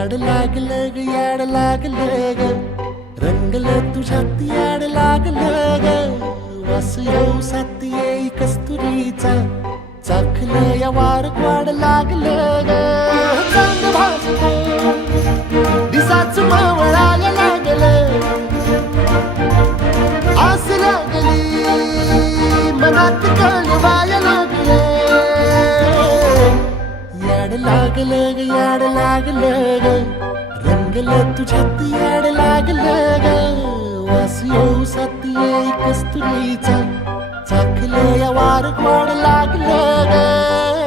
याड लागलं ग याड लागलं ग रंगलं तुझ्यात याड लागलं ग वास येऊ साथ येई कस्तुरीचा चाखलं या वार वाड लागलं ग चांद भाजलं दिसाच मावळायला लागलं आस लागली मनात कळवायला लागलं याड लागलं ग याड लागलं ग रंगलं तुझ्यात याड लागलं ग वास येऊ साथ येई कस्तुरीचा चाखलं या वार वाड लागलं ग